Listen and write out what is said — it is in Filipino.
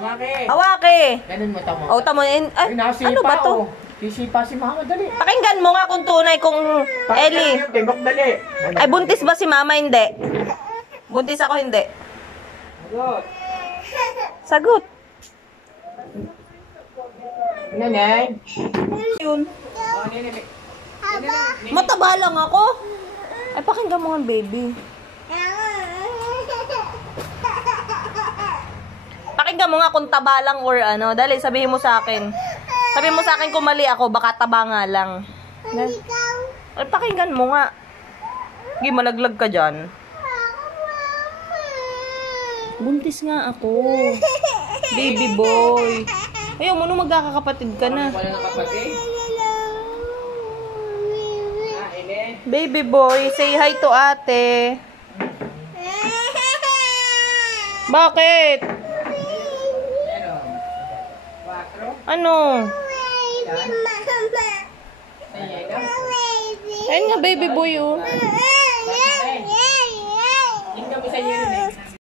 Hawaki. Hawaki. Ganun mo tamo. O, tamo. Ay, ano ba to? Sisipa si mama, dali. Pakinggan mo nga kung tunay kung Ellie. Tibok, dali. Ay, buntis ba si mama? Hindi. Buntis ako, hindi. Sagot. Sagot. Nanay. Yun. Oh, nene. Mataba lang ako. Ay, pakinggan mo nga, baby. Pakinggan mo nga kung taba lang or ano. Dali, sabihin mo sa akin. Sabihin mo sa akin kung mali ako, baka taba nga lang. Ay, pakinggan mo nga. Sige, malaglag ka dyan. Buntis nga ako. Baby boy. Ayaw mo nung magkakakapatid ka na. Wala na kapatid. Baby boy, say hi to ate. Bakit? Ano? Ayun nga, baby boy, oh.